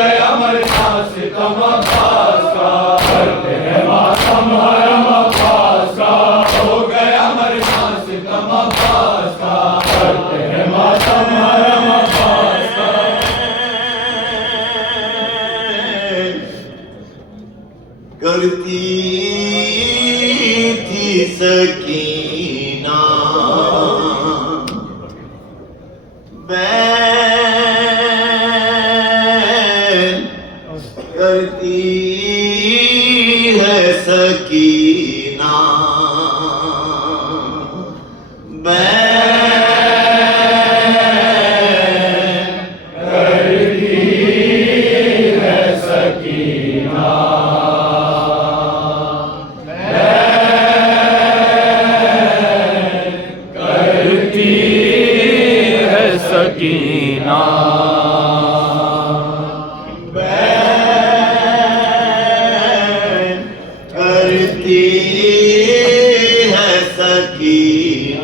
गया मरना सितम अब्बास का, करते हैं मातम हरम अब्बास का। हो गया मरना सितम अब्बास का, करते हैं मातम हरम अब्बास का। करती थी सकीना बैन, करती है सकीना बैन, करती है सकीना सकीना बैन, करती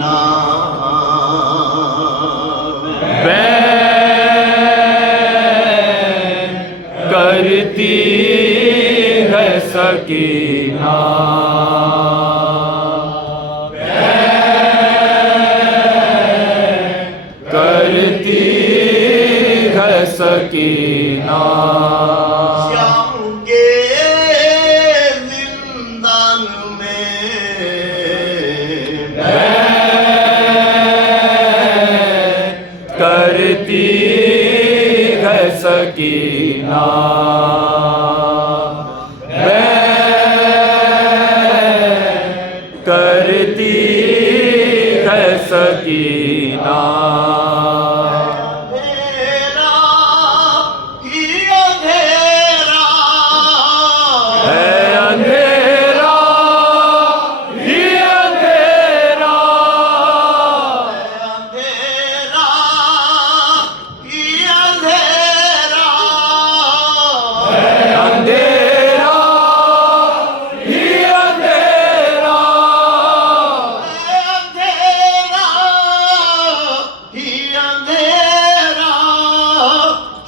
है सकीना बैन, करती है सकीना सकीना। श्याम के जिंदान में करती है सकीना करती है सकीना।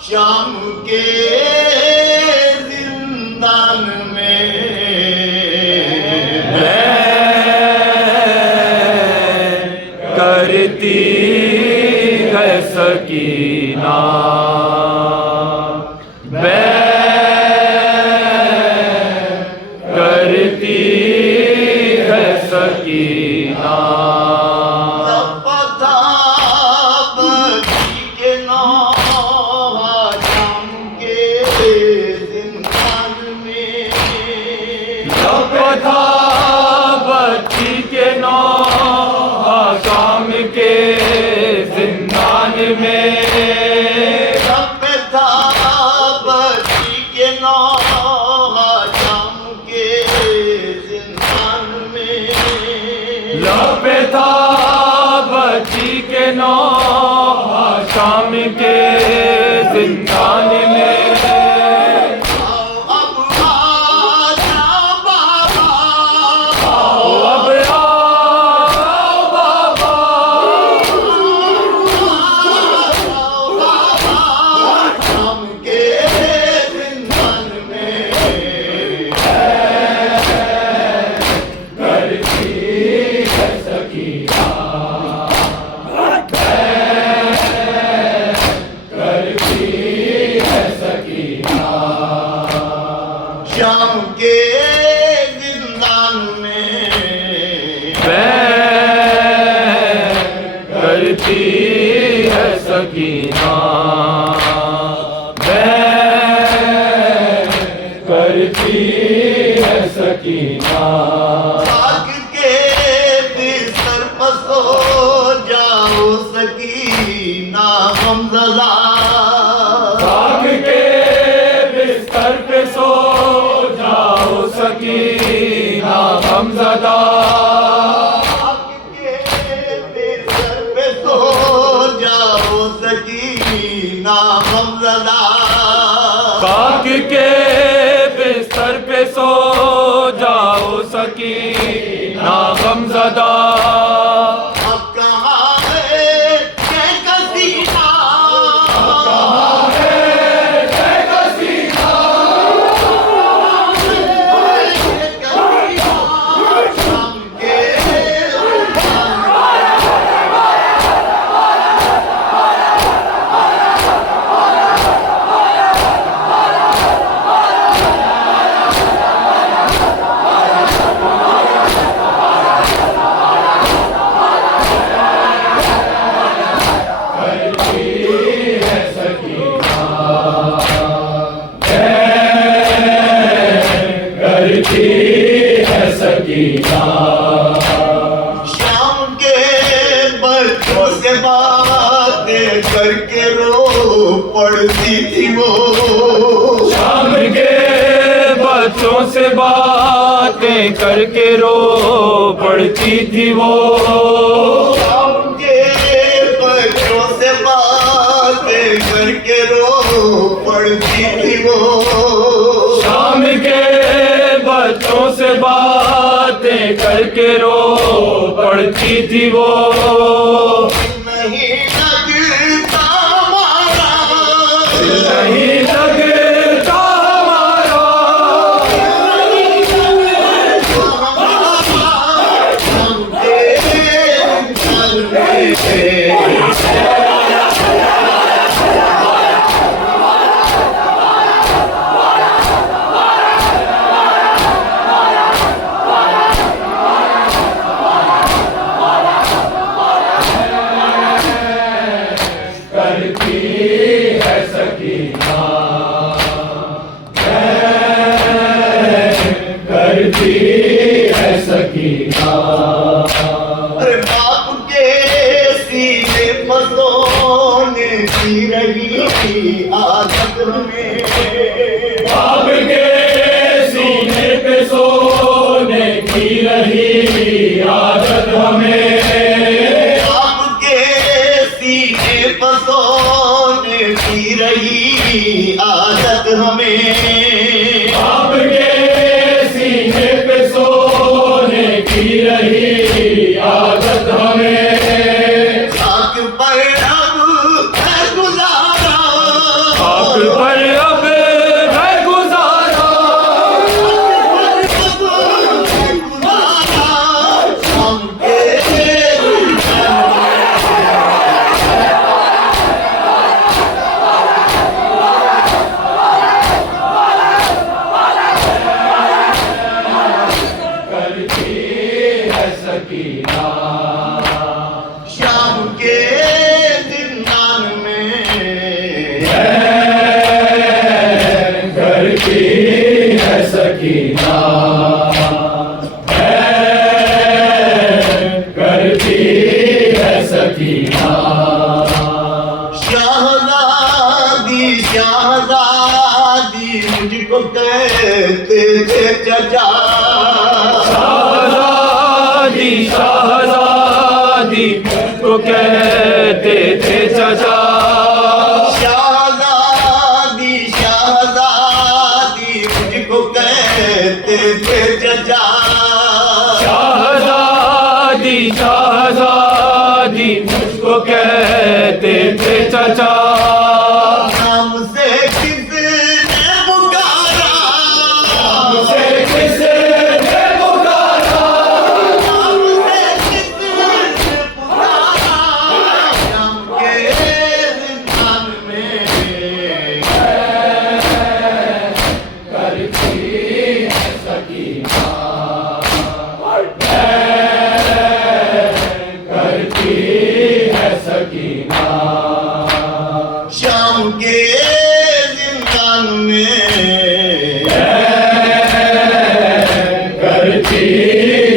श्याम के जिंदान में करती है सकीना करती है सकीना। बच्ची के नौ शाम के जिंदान में था बच्ची के नौ शाम के जिंदान में लपे था बच्ची के नौ शाम के जिंदान में। श्याम के जिंदान में करती है सकीना करती है सकीना। आग के बिस्तर पर सो जाओ सकीना हमज़दा, आग के बिस्तर पे सो जाओ सकीना हमज़दा। आग के बिस्तर पे सो जाओ सकीना हमज़दा, आग के बिस्तर पे सो जाओ सकीना गमज़दा। अब कहाँ है कसीना, कहाँ है सकीना। शाम के बच्चों से बातें करके रो पड़ती थी वो। शाम के बच्चों से बातें करके रो पड़ती थी वो। शाम के बच्चों से बातें करके रो पड़ती थी वो। शाम के बच्चों से बातें करके रो पड़ती थी वो। नहीं लगता हमारा, नहीं लगता हमारा, हम तेरे चलते थे। करती है सकीना, करती है सकीना। अरे बाप के सीने पसोने की रही आदत में। बाप के सीने पे सोने की रही आदत हमें। बाप के सीने पसोने की रही आदत हमें। बाप के सीने पे सोने की रही आदत हमें। खाक पर अब है गुजारा, खाक पर अब है गुजारा, हम के करती है सकीना। शाम के जिंदान में। करती है सकीना, करती है सकीना। शहजादी शहजादी मुझको कहते थे चचा। शाहजादी शाहजादी को कहते थे चचा। शहजादी शहजादी मुझको कहते थे चचा। शाहजादी शाहजादी मुझको कहते थे चचा। नाम से किसने पुकारा, मुझे किसने पुकारा, नाम से किसने पुकारा। शाम के जिंदान में। करती है सकीना, करती है सकीना। शाम के जिंदान में। करती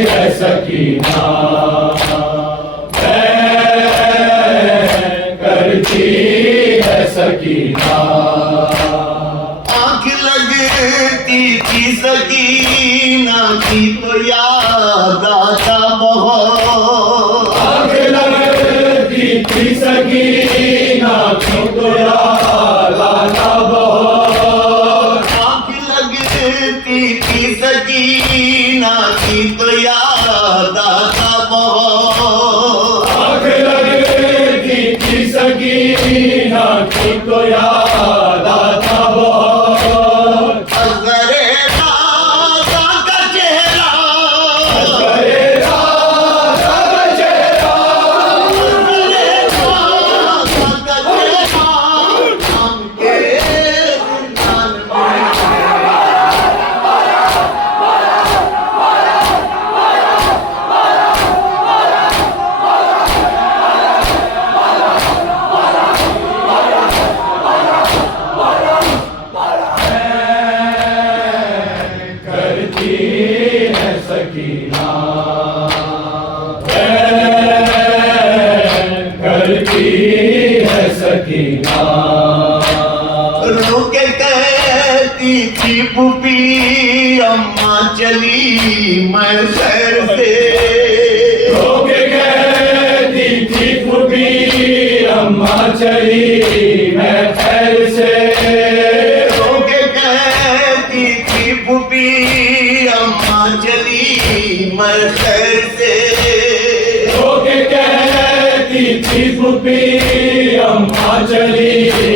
है सकीना, करती है सकीना। आँख लगती थी सकीना की तो याद आता बहुत। आग लगती थी सकीना की तो याद आता बहुत। आँख लगती थी सकीना की तो याद आता बहुत। आग लगती थी सकीना की तो याद आता बहुत। असगरे राजा का चेहरा, मदीना रोके कहती थी पुपी अम्मा चली मैं खैर से रोके कहती थी फूफी अम्मा चली मैं खैर से रोके कहती थी पुपी अम्मा चली मैं खैर से रोके कहती थी फूफी अम्मा चली